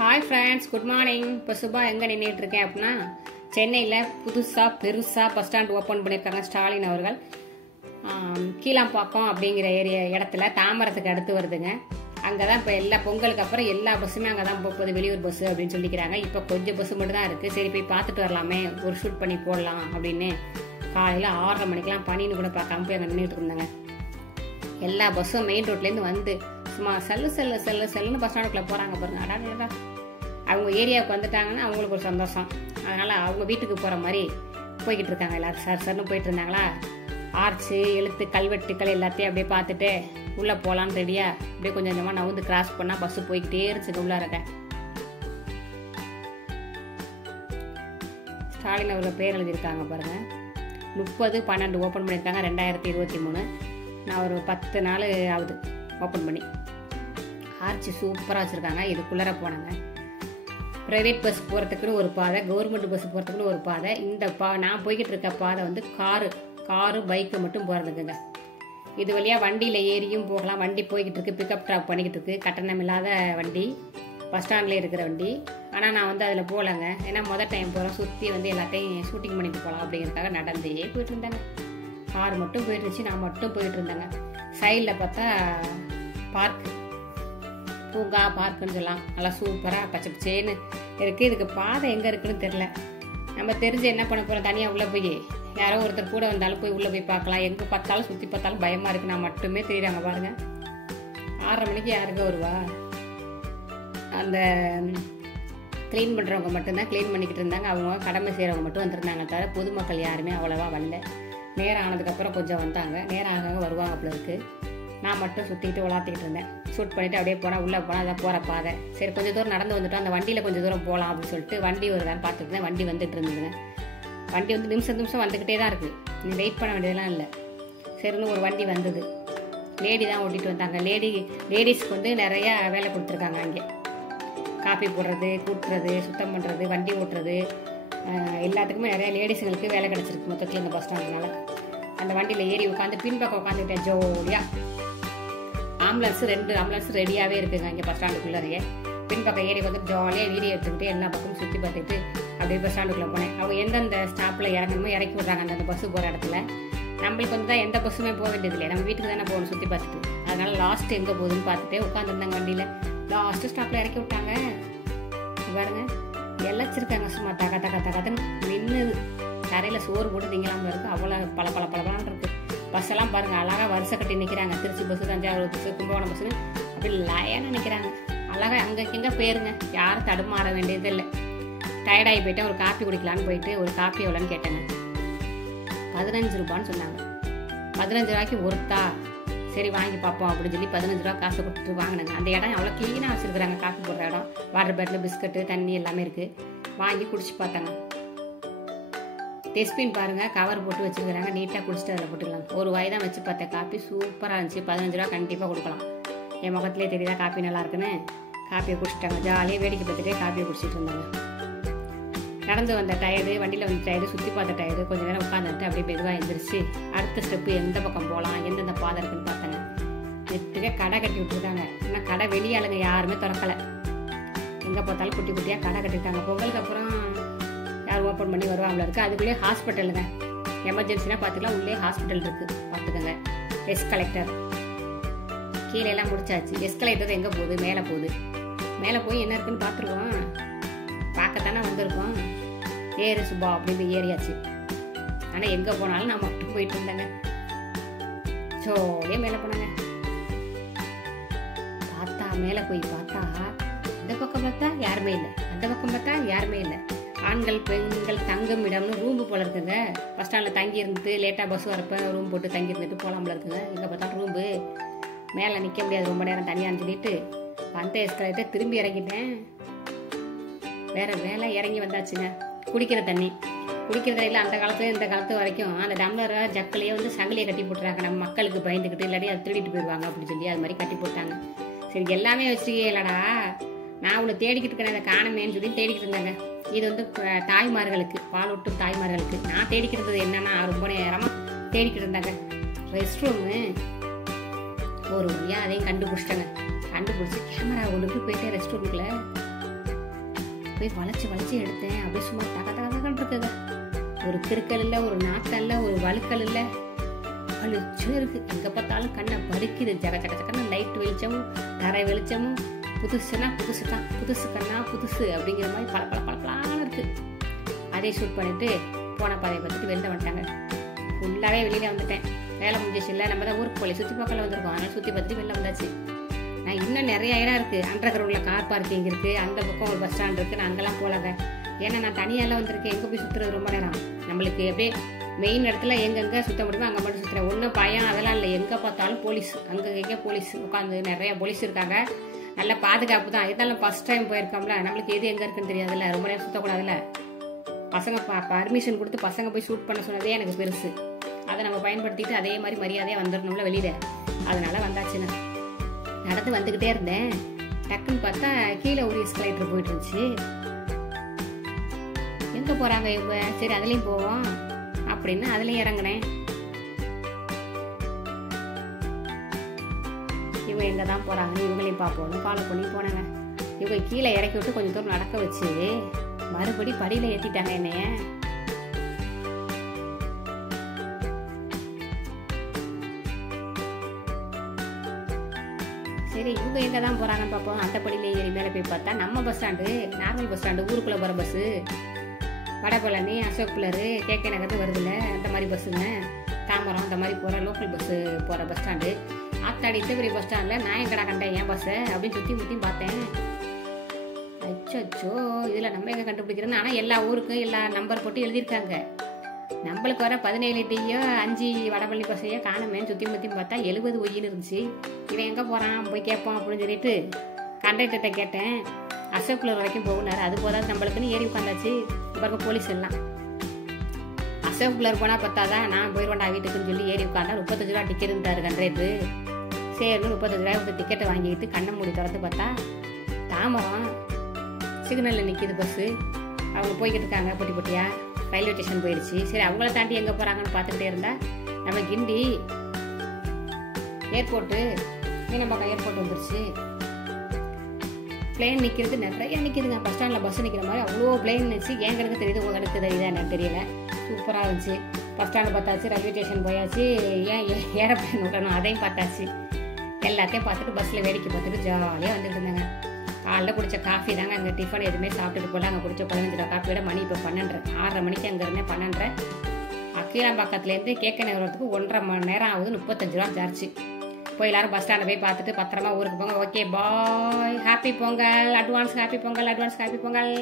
Hi friends, good morning. இப்போ சுபா எங்கே நின்றுட்டு இருக்கேன் அப்படின்னா, சென்னையில் புதுசாக பெருசாக பஸ் ஸ்டாண்ட் ஓப்பன் பண்ணியிருக்காங்க ஸ்டாலின் அவர்கள். கீழாம்பாக்கம் அப்படிங்கிற இடத்துல தாம்பரத்துக்கு அடுத்து வருதுங்க. அங்கே தான் இப்போ எல்லா பொங்கலுக்கு அப்புறம் எல்லா பஸ்ஸுமே அங்கே தான் போகுது, வெளியூர் பஸ்ஸு அப்படின்னு சொல்லிக்கிறாங்க. இப்போ கொஞ்சம் பஸ்ஸு மட்டும் தான் இருக்குது. சரி போய் பார்த்துட்டு வரலாமே, ஒரு ஷூட் பண்ணி போடலாம் அப்படின்னு காலையில் 6:30 மணிக்கெலாம் பனின்னு கூட பார்க்காம போய் அங்கே நின்றுட்டு இருந்தாங்க. எல்லா பஸ்ஸும் மெயின் ரோட்லேருந்து வந்து சும்மா செல்லுன்னு பஸ் ஸ்டாண்டுக்குள்ளே போகிறாங்க பாருங்க. அடாடா, அவங்க ஏரியாவுக்கு வந்துட்டாங்கன்னா அவங்களுக்கு ஒரு சந்தோஷம். அதனால் அவங்க வீட்டுக்கு போகிற மாதிரி போய்கிட்டு இருக்காங்க. எல்லோரும் சர்னு போயிட்டு இருந்தாங்களா, ஆர்ச்சு எழுத்து கல்வெட்டுக்கள் எல்லாத்தையும் அப்படியே பார்த்துட்டு உள்ளே போகலான்னு ரெடியாக அப்படியே கொஞ்சம் கொஞ்சமாக நவுந்து கிராஸ் பண்ணால் பஸ்ஸு போய்கிட்டே இருந்துச்சு உள்ளே இருக்க. ஸ்டாலின் அவர்கள் பேர் எழுதியிருக்காங்க பாருங்கள். 30/12 ஓப்பன் பண்ணியிருக்காங்க 2023. நான் ஒரு 10 நாள் ஆகுது ஓப்பன் பண்ணி. ஆர்ச்சி சூப்பராக வச்சுருக்காங்க. இதுக்குள்ளே போனாங்க. ப்ரைவேட் பஸ் போகிறதுக்குன்னு ஒரு பாதை, கவர்மெண்ட் பஸ் போகிறதுக்குன்னு ஒரு பாதை. இந்த நான் போய்கிட்டு இருக்க பாதை வந்து காரு பைக்கு மட்டும் போகிறதுக்குங்க. இது வழியாக வண்டியில் ஏறியும் போகலாம். வண்டி போய்கிட்டு இருக்கு, பிக்கப் ட்ராப் பண்ணிக்கிட்டு இருக்கு. கட்டணம் இல்லாத வண்டி, பஸ் ஸ்டாண்ட்லேயே இருக்கிற வண்டி. ஆனால் நான் வந்து அதில் போகலைங்க. ஏன்னா மொதல் டைம் போகிறோம், சுற்றி வந்து எல்லாத்தையும் ஷூட்டிங் பண்ணிட்டு போகலாம் அப்படிங்கிறதுக்காக நடந்தே போயிட்டு இருந்தாங்க. கார் மட்டும் போயிட்டு இருந்துச்சு, நான் மட்டும் போயிட்டு இருந்தாங்க. சைடில் பார்த்தா பார்க்கு, பூங்கா பார்க்குன்னு சொல்லலாம். நல்லா சூப்பராக பச்சை பச்சேன்னு இருக்குது. இதுக்கு பாதை எங்கே இருக்குன்னு தெரில. நம்ம தெரிஞ்சு என்ன பண்ண போகிறோம், தனியாக உள்ளே போய் யாரோ ஒருத்தர் கூட வந்தாலும் போய் உள்ளே போய் பார்க்கலாம். எங்கே பார்த்தாலும் சுற்றி பார்த்தாலும் பயமாக இருக்குது. நான் மட்டுமே தெரியுறாங்க பாருங்கள். 6:30 மணிக்கு யாருங்க வருவா? அந்த க்ளீன் பண்ணுறவங்க மட்டும்தான் க்ளீன் பண்ணிக்கிட்டு இருந்தாங்க. அவங்க கடமை செய்கிறவங்க மட்டும் வந்துருந்தாங்க, தவிர பொதுமக்கள் யாருமே அவ்வளோவா வரல. நேரம் ஆனதுக்கப்புறம் கொஞ்சம் வந்தாங்க. நேரம் ஆக வருவாங்க அப்படி இருக்குது. நான் மட்டும் சுற்றிக்கிட்டு விளாத்திக்கிட்டு இருந்தேன். ஷூட் பண்ணிவிட்டு அப்படியே போனால் உள்ளே போனால் அதான் போகிற பாதை. சரி கொஞ்சம் தூரம் நடந்து வந்துட்டோம், அந்த வண்டியில் கொஞ்சம் தூரம் போகலாம் அப்படின்னு சொல்லிட்டு வண்டி வருதான்னு பார்த்துட்டு இருந்தேன். வண்டி வந்துட்டு இருந்ததுங்க. வண்டி வந்து நிமிஷம் வந்துக்கிட்டே தான் இருக்குது. நீ வெயிட் பண்ண வேண்டியதெல்லாம் இல்லை. சரின்னு ஒரு வண்டி வந்தது. லேடி தான் ஓட்டிகிட்டு வந்தாங்க. லேடிஸ்க்கு வந்து நிறையா வேலை கொடுத்துருக்காங்க. அங்கே காப்பி போடுறது, கூட்டுறது, சுத்தம் பண்ணுறது, வண்டி ஓட்டுறது, எல்லாத்துக்குமே நிறையா லேடிஸுங்களுக்கு வேலை கிடச்சிருக்கு மொத்தத்தில் இந்த பஸ் ஸ்டாண்டுனால. அந்த வண்டியில் ஏறி உட்காந்து பின்பக்கம் உட்காந்துக்கிட்டேன் ஜோலியாக. ஆம்புலன்ஸு 2 ஆம்புலன்ஸ் ரெடியாகவே இருக்குங்க இங்கே பஸ் ஸ்டாண்டுக்குள்ளேயே. பின்பக்கம் ஏறி வந்து ஜாலியாக வீடியோ எடுத்துக்கிட்டு எல்லா பக்கமும் சுற்றி பார்த்துட்டு அப்படியே பஸ் ஸ்டாண்டுக்குள்ளே போனேன். அவங்க எந்தெந்த ஸ்டாப்பில் இறங்கணுமோ இறக்கி விட்றாங்க அந்த பஸ்ஸு போகிற இடத்துல. நம்மளுக்கு வந்து தான் எந்த பஸ்ஸுமே போக வேண்டியதில்லை, நம்ம வீட்டுக்கு தானே போகணும் சுற்றி பார்த்துட்டு. அதனால் லாஸ்ட்டு எங்கே போகுதுன்னு பார்த்துட்டு உட்காந்துருந்தாங்க வண்டியில். லாஸ்ட்டு ஸ்டாப்பில் இறக்கி விட்டாங்க பாருங்க. எல்லச்சிருக்காங்க சும்மா தகன்னு நின்று தரையில் சோறு போட்டு திங்கலாமல் இருக்குது. அவ்வளோ பல இருக்குது. பஸ்ஸெல்லாம் பாருங்கள், அழகாக வரிசை கட்டி நிற்கிறாங்க. திருச்சி பஸ்ஸு, தஞ்சாவூர் பஸ்ஸு, கும்பகோணம் பஸ்ஸுன்னு அப்படி லயனாக நிற்கிறாங்க. அழகாக அங்கே போயிருங்க. யாரும் தடுமாற வேண்டியது இல்லை. டயர்டாகி போயிட்டேன். ஒரு காப்பி குடிக்கலான்னு போயிட்டு ஒரு காப்பி எவ்வளோன்னு கேட்டேங்க. 15 ரூபான்னு சொன்னாங்க. 15 ரூபாய்க்கு ஒருத்தா, சரி வாங்கி பார்ப்போம் அப்படின்னு சொல்லி 15 ரூபா காசை கொடுத்துட்டு வாங்கினாங்க. அந்த இடம் அவ்வளோ க்ளீனாக வச்சுருக்குறாங்க. காப்பி போடுற இடம், வாட்டர் பாட்டில், பிஸ்கட்டு, தண்ணி எல்லாமே இருக்குது. வாங்கி குடிச்சு பார்த்தாங்க. டெஸ்ட்பின் பாருங்கள், கவர் போட்டு வச்சுருக்குறாங்க. நீட்டாக குடிச்சிட்டு அதில் போட்டுக்கலாம். ஒரு வாய் தான் வச்சு பார்த்தேன். காப்பி சூப்பராக இருந்துச்சு. 15 ரூபா கண்டிப்பாக கொடுக்கலாம். என் முகத்துலேயே தெரியுதா காப்பி நல்லா இருக்குன்னு. காப்பியை குடிச்சிட்டாங்க. ஜாலியாக வேடிக்கை பார்த்துட்டே காப்பியை குடிச்சிட்டு இருந்தாங்க. நடந்து வந்த டயர்டு, வண்டியில் வந்த டயர்டு, சுற்றி பார்த்த டயர்டு, கொஞ்சம் நேரம் உட்காந்துட்டு அப்படியே மெதுவாக எழுந்திரிச்சு அடுத்த ஸ்டெப்பு எந்த பக்கம் போகலாம், எந்தெந்த பாதை இருக்குன்னு பார்த்தாங்க. நெட்டுக்கே கடை கட்டி விட்டுருக்காங்க. ஆனால் கடை வெளியாளுங்க யாருமே திறக்கலை. எங்கே பார்த்தாலும் குட்டி குட்டியாக கடை கட்டிருக்காங்க. பொங்கலுக்கு அப்புறம் யார் ஓப்பன் பண்ணி வருவாங்களா இருக்குது. அதுக்குள்ளேயே ஹாஸ்பிட்டலுங்க. எமர்ஜென்சினா பார்த்துக்கலாம், உள்ளே ஹாஸ்பிட்டல் இருக்குது பார்த்துக்கோங்க. எஸ்கலெக்டர் கீழே எல்லாம் முடிச்சாச்சு. எஸ்கலேட்டர் எங்கே போகுது? மேலே போகுது. மேலே போய் என்ன இருக்குன்னு பார்த்துருவோம். பார்க்கத்தானே வந்திருக்கோம். ஏறு சுபா அப்படின்னு ஏறியாச்சு. ஆனால் எங்கே போனாலும் நான் மட்டும் போயிட்டு இருந்தேங்க. ஜோலியாக மேலே போனாங்க. பார்த்தா மேலே போய் பார்த்தா இந்த பக்கம் பார்த்தா யாருமே இல்லை, அந்த பக்கம் பார்த்தா யாருமே இல்லை. ஆண்கள் பெண்கள் தங்கும் இடம்னு ரூம்பு போல இருக்குங்க. பஸ் ஸ்டாண்டில் தங்கி இருந்துட்டு லேட்டாக பஸ் வரப்போ ரூம் போட்டு தங்கி இருந்துட்டு போகலாம்ல இருக்குங்க. இங்கே பார்த்தா ரூம்பு. மேலே நிற்க முடியாது ரொம்ப நேரம் தனியான்னு சொல்லிட்டு வந்த எஸ்கலேட்டர் திரும்பி இறங்கிட்டேன். வேறு வேலை இறங்கி வந்தாச்சுங்க. குடிக்கிற தண்ணியில் அந்த காலத்துல இந்த காலத்து வரைக்கும் அந்த டம்ளர் ஜக்கிலேயே வந்து சங்கிலியை கட்டி போட்டுறாங்க. நம்ம மக்களுக்கு பயந்துக்கிட்டு இல்லாட்டி அதை திருடிட்டு போயிடுவாங்க அப்படின்னு சொல்லி அது மாதிரி கட்டி போட்டாங்க. சரி எல்லாமே வச்சுருக்கே இல்லடா, நான் உன்னை தேடிக்கிட்டு இருக்கிறேன், அதை காணுமேன்னு சொல்லி தேடிக்கிட்டு இருந்தாங்க. இது வந்து தாய்மார்களுக்கு, பாலூட்டும் தாய்மார்களுக்கு. நான் தேடிக்கிறது என்னன்னா ரொம்ப நேரமாக தேடிக்கிட்டு இருந்தாங்க ரெஸ்ட் ரூமு. ஒரு வழியாக அதையும் கண்டுபிடிச்சிட்டாங்க. கண்டுபிடிச்சி கேமரா ஒன்றுக்கு போயிட்டு ரெஸ்ட் ரூமுக்குள்ள போய் வளைச்சி வளைச்சி எடுத்தேன். அப்படியே சும்மா தக தக தகன்னு இருக்குங்க. ஒரு கிறுக்கல் இல்லை, ஒரு நாக்கல் இல்லை, ஒரு வழுக்கல் இல்லை, பளிச்சுன்னு இருக்கு. எங்கே பார்த்தாலும் கண்ணை பறிக்குது. ஜக ஜக ஜக்கன்னு லைட் வெளிச்சமும் தரை வெளிச்சமும் புதுசுனா புதுசு தான், புதுசு கண்ணா புதுசு அப்படிங்கிற மாதிரி பல பல பழப்பலான்னு இருக்கு. அதே ஷூட் பண்ணிட்டு போன பாதையை பார்த்துட்டு வெளில வந்துட்டாங்க. ஃபுல்லாகவே வெளியில் வந்துட்டேன். வேலை முடிஞ்சிச்சு இல்லை, நம்ம தான் ஊருக்கு போல சுற்றி பார்க்கல வந்திருக்கோம். அதனால் சுற்றி பார்த்துட்டு வெளில வந்தாச்சு. நான் இன்னும் நிறைய இடம் இருக்குது. அண்டர் கிரவுண்டில் கார் பார்க்கிங் இருக்குது, அந்த பக்கம் ஒரு பஸ் ஸ்டாண்ட் இருக்குது. நான் அங்கெல்லாம் போகலங்க. ஏன்னா நான் தனியாலாம் வந்திருக்கேன். எங்கே போய் சுற்றுறது ரொம்ப நேரம். நம்மளுக்கு அப்படியே மெயின் இடத்துல எங்கெங்கே சுற்ற முடியுமோ அங்கே மட்டும் சுற்றுறேன். ஒன்றும் பயம் அதெல்லாம் இல்லை. எங்கே பார்த்தாலும் போலீஸ், அங்கே எங்கே போலீஸ் உட்காந்து நிறையா போலீஸ் இருக்காங்க. நல்ல பாதுகாப்பு தான். இருந்தாலும் ஃபஸ்ட் டைம் போயிருக்கோம்ல, நம்மளுக்கு எது எங்கே இருக்குன்னு தெரியாதுல்ல, ரொம்ப நேரம் சுற்றக்கூடாதுல்ல. பசங்க பர்மிஷன் கொடுத்து பசங்க போய் ஷூட் பண்ண சொன்னதே எனக்கு பெருசு. அதை நம்ம பயன்படுத்திட்டு அதே மாதிரி மரியாதையாக வந்துடணும்ல வெளியில. அதனால வந்தாச்சுன்னா நடந்து வந்துக்கிட்டே இருந்தேன். டக்குன்னு பார்த்தா கீழே ஒரு எஸ்கலேட்டர் போயிட்டு இருந்துச்சு. எங்கே போகிறாங்க இவங்க, சரி அதுலேயும் போவோம் அப்படின்னு அதுலேயும் இறங்கினேன். இவங்க எங்கே தான் போகிறாங்கன்னு இவங்களையும் பார்ப்போம்னு ஃபாலோ பண்ணி போனாங்க. இவங்க கீழே இறக்கி விட்டு கொஞ்சம் தூரம் நடக்க வச்சு மறுபடி படியில் ஏற்றிட்டாங்க என்னைய. சரி இவங்க எங்கே தான் போகிறாங்கன்னு பார்ப்போம். அந்த படியில் ஏறி மேலே போய் பார்த்தா நம்ம bus stand, normal bus stand, ஊருக்குள்ளே போகிற பஸ்ஸு, வடபழனி, அசோக் பில்லரு, கேகே நகர்ந்து வருதுல்ல அந்த மாதிரி பஸ்ஸுங்க. தாம்பரம் அந்த மாதிரி போகிற லோக்கல் பஸ்ஸு போகிற பஸ் ஸ்டாண்டு. ஆத்தாடி இந்த பெரிய பஸ் ஸ்டாண்டில் நான் எங்கடா கண்டேன் என் பஸ்ஸை அப்படின்னு சுற்றி முற்றியும் பார்த்தேன். அச்சோ இதில் நம்ம எங்கே கண்டுபிடிக்கிறோன்னு. ஆனால் எல்லா ஊருக்கும் எல்லா நம்பர் போட்டு எழுதியிருக்காங்க. நம்மளுக்கு வர 17 டீயோ 5 வடபழனி பஸ்ஸையோ காணமேன்னு சுற்றி முற்றியும் பார்த்தா 70 ஒய்யின்னு இருந்துச்சு. இவன் எங்கே போகிறான் போய் கேட்போம் அப்படின்னு சொல்லிட்டு கண்டக்டர்கிட்ட கேட்டேன். அசோக் பில்லர் வரைக்கும் போகுனாரு. அது போதாது நம்மளுக்குன்னு ஏறி உட்காந்தாச்சு. பிறகு போலீஸ் எல்லாம் அசோக் பில்லர் போனால் பத்தாதான், நான் போயிடுவேன்டா வீட்டுக்குன்னு சொல்லி ஏறி உட்காந்தா 35 ரூபா டிக்கெட் இருந்தாரு கண்டக்டரு. சரின்னு 35 ரூபாய்க்கு டிக்கெட்டை வாங்கிக்கிட்டு கண்ணை மூடி திறந்து பார்த்தா தாம்பரம் சிக்னலில் நிற்கிது பஸ்ஸு. அவங்க போய்கிட்டு இருக்காங்க பொட்டி பொட்டியா. ரயில்வே ஸ்டேஷன் போயிடுச்சு. சரி அவங்கள தாண்டி எங்கே போகிறாங்கன்னு பார்த்துக்கிட்டே இருந்தா நம்ம கிண்டி ஏர்போர்ட்டு, மீனம்பாக்கம் ஏர்போர்ட் வந்துருச்சு. பிளேன் நிற்கிறது நிறைய நிற்கிதுங்க. பஸ் ஸ்டாண்டில் பஸ் நிற்கிற மாதிரி அவ்வளோ பிளேன் இருந்துச்சு. ஏன் கணக்கு தெரியுது உங்கள் கணக்கு தெரியுதா எனக்கு தெரியல. சூப்பராக இருந்துச்சு. பஸ் ஸ்டாண்டு பார்த்தாச்சு, ரயில்வே ஸ்டேஷன் போயாச்சு, ஏன் ஏரோப்ளேன் விடணும் அதையும் பார்த்தாச்சு. எல்லாத்தையும் பார்த்துட்டு பஸ்ஸில் வேடிக்கை பார்த்துட்டு ஜாலியாக வந்துட்டு இருந்தாங்க. காலைல குடித்த காஃபி தாங்க. அங்கே டிஃபன் எதுவுமே சாப்பிட்டுட்டு போல. அங்கே குடித்த 15 ரூபா காஃபியோட மணி இப்போ 12:30, 6:30 மணிக்கு அங்கே இருந்தேன். 12:30 அக்கீராம்பாக்கத்துலேருந்து கேகே நகரத்துக்கு 1.5 மணி நேரம் ஆகுது. 35 ரூபா சார்ஜ். போய் எல்லாரும் பஸ் ஸ்டாண்டில் போய் பார்த்துட்டு பத்திரமா ஊருக்கு போங்க. Okay bye. Happy Pongal advance, happy Pongal advance, happy Pongal.